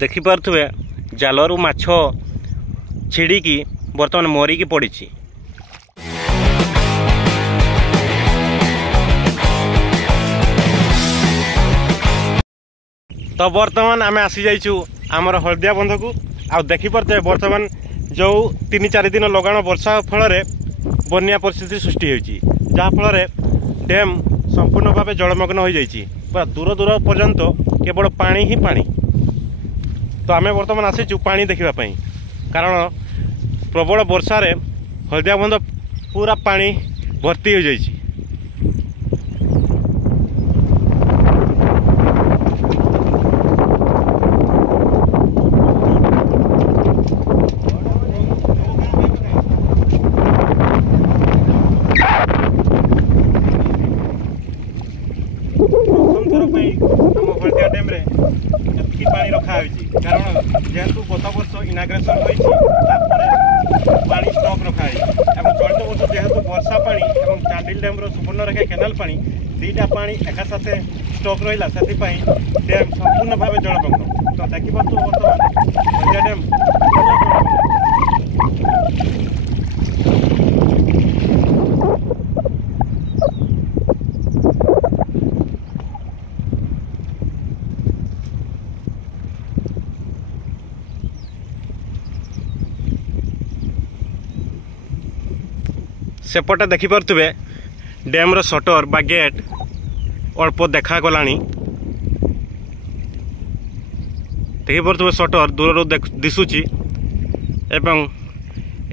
देखिपे जालरू माछ छिड़िकी बर्तमान मरिकी पड़ी। तो बर्तमान आम आसी जाइचु आमर हलदिया बंध को आ देखिपे बर्तमान जो 3-4 दिन लगाण वर्षा फल बन्या परिस्थिति सृष्टि होती जहाँफल डैम संपूर्ण भाव जलमग्न हो जाइए पूरा दूर दूर पर्यंत केवल पानी ही पानी। तो आम बर्तमान आसीचु पानी देखापी कारण प्रबल वर्षा रे हलदिया बंध पूरा पानी भर्ती हो जाइए। हलदिया डैम रे पानी रखा कारण जेहेतु गत वर्ष इनाग्रेसन पानी स्टॉक रखा चलित वर्ष जेहेतु वर्षा पानी और चांडिल डैम सुवर्णरेखा केनाल पानी दुईटा पानी एका साथे स्टॉक रहा से डैम संपूर्ण भाव जलमग्न। तो देखिए बर्तमान हलदिया डैम सेपटे देखिपे डैम सटर बा गेट अल्प देखागला देखिपे सटर दूर दिशुची एवं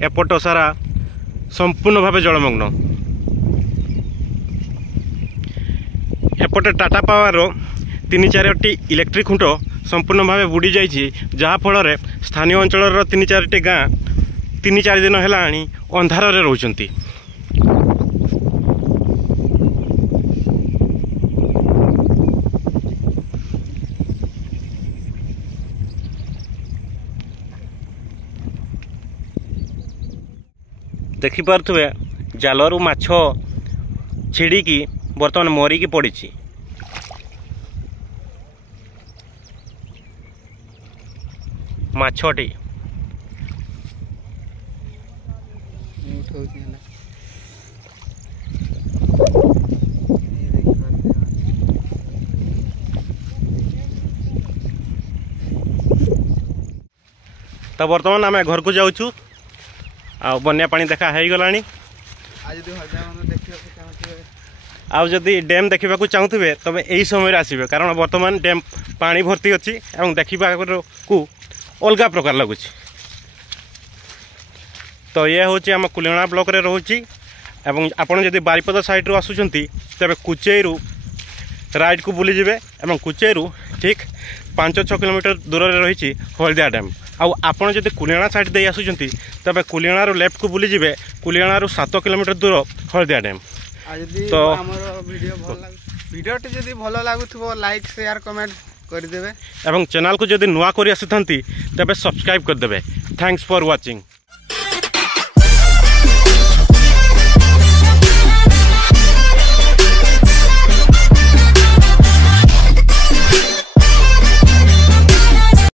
एपट सारा संपूर्ण भाव जलमग्न। एपटे टाटा पावर 3-4टी इलेक्ट्रिक खुंट संपूर्ण भाव बुड़ी जाइए जहाँफल स्थानीय अंचल 3-4टी गाँ 3-4 दिन है अंधार रोचंती। देखिपे जालरू माछ छिड़िकी बर्तमान मरिकी पड़ी। माछटी तो बर्तमान आम घर को जाऊँ आ बन्या पानी देखा हो गला। आदि डैम देखा चाहूे तबे यही समय आसबे कारण बर्तमान डैम पानी भर्ती अच्छी और देखा को अलग प्रकार लगुच। तो ये हूँ आम कुलियणा ब्लॉक रे रोची एवं आपड़ जदि बारिपदा साइड रू आसुचंती तबे कुचेरू राइट को बुलीजे और कुचेरू ठीक 5-6 किलोमीटर दूर में रही हलदिया डैम। आपड़ जदि कुलियणा साइड दे आसुचंती तबे कुलियणारू लेफ्ट को बुलीजे कुलियणारू 7 किलोमीटर दूर हलदिया डैम। तो वीडियोटी जदि भल लागुथबो लाइक शेयर कमेंट करदेबे एवं चैनल को जदि नुआ करी आसुथंती तबे सब्सक्राइब करदेबे। Thanks for watching.